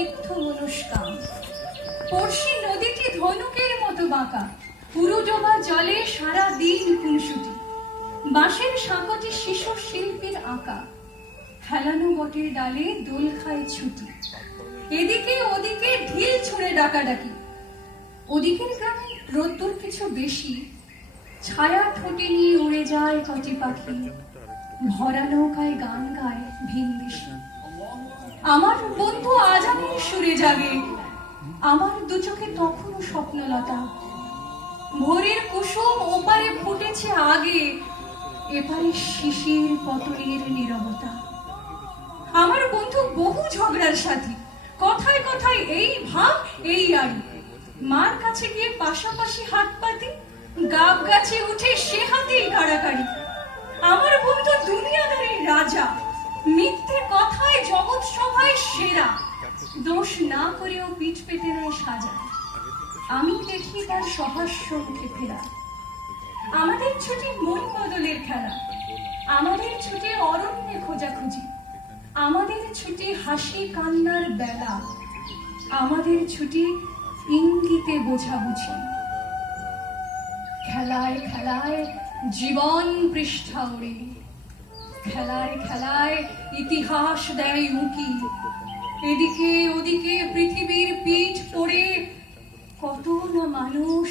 সিদ্ধ মনস্কাম। পড়শি নদীটি ধনুকের মতো বাঁকা, পুরো ডোবা জলে সারা দিন খুনসুটি। বাঁশের সাঁকোটি শিশু শিল্পীর আঁকা, হেলানো বটের ডালে দোল খায় ছুটি। এদিকে ওদিকে ঢিল ছুঁড়ে ডাকাডাকি। ওদিকের গ্রামে রোদ্দুর কিছু বেশি, ছায়া ঠোঁটে নিয়ে উড়ে যায় কটি পাখি, ভরা নৌকায় গান গায় ভিনদেশী। আমার বন্ধু আজানের সুরে জাগে, আমার দু চোখে তখনও স্বপ্নলতা। ভোরের কুসুম ওপারে ফুটেছে আগে, এপারে শিশির পতনের নীরবতা। আমার বন্ধু বহু ঝগড়ার সাথী, কথায় কথায় এই ভাব এই আড়ি। মার কাছে গিয়ে পাশাপাশি হাত পাতি, গাব গাছে উঠে সে হাতেই কাড়াকাড়ি। আমার বন্ধু দুনিয়াদারের রাজা, মিথ্যে কথায় জগৎ সভায় সেরা। দোষ না করেও পিঠ পেতে নেয় সাজা, আমি দেখি তার সহাস্য মুখে ফেরা। আমাদের ছুটি মন বদলের খেলা, আমাদের ছুটি অরণ্যে খোঁজাখুঁজি, আমাদের ছুটি হাসি কান্নার বেলা, আমাদের ছুটি ইঙ্গিতে বোঝাবুঝি। খেলায় খেলায় জীবন পৃষ্ঠা ওড়ে, খেলায় খেলায় ইতিহাস দেয় উঁকি। এদিকে ওদিকে পৃথিবীর পিঠ পড়ে কত না মানুষ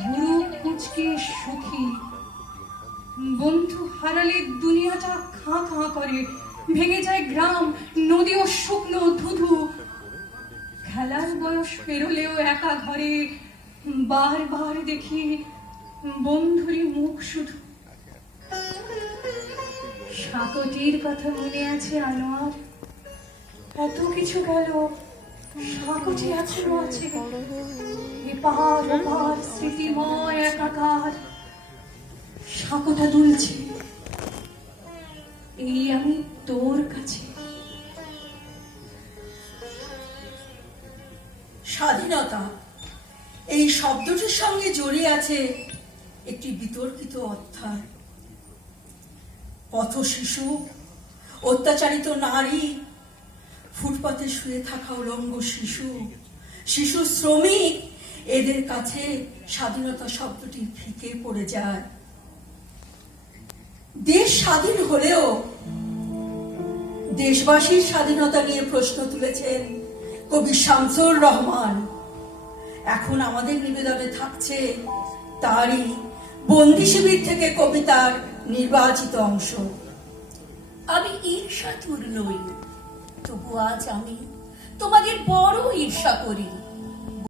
ভুরু কুঁচকে সুখী। বন্ধু হারালে দুনিয়াটা খাঁ খাঁ করে, ভেঙে যায় গ্রাম নদী ও শুকনো ধুধু। খেলার বয়স পেরোলেও একা ঘরে বারবার দেখি বন্ধুরই মুখ শুধু। সাঁকোটির কথা মনে আছে আনোয়ার? এত কিছু গেল, সাঁকোটি এখনো আছে, এপার ওপার স্মৃতিময় একাকার। সাঁকোটা দুলছে, এই আমি তোর কাছে। স্বাধীনতা এই শব্দটির সঙ্গে জড়িয়ে আছে একটি বিতর্কিত অধ্যায়। পথ শিশু, অত্যাচারিত নারী, ফুটপাতে শুয়ে থাকা উলঙ্গ শিশু, শিশু শ্রমিক, এদের কাছে স্বাধীনতা শব্দটি ফিকে পড়ে যায়। দেশ স্বাধীন হলেও দেশবাসীর স্বাধীনতা নিয়ে প্রশ্ন তুলেছেন কবি শামসুর রহমান। এখন আমাদের নিবেদনে থাকছে তারই বন্দি শিবির থেকে কবিতার নির্বাচিত অংশ। আমি ঈর্ষাতুর নই, তবু আজ আমি তোমাদের বড় ঈর্ষা করি।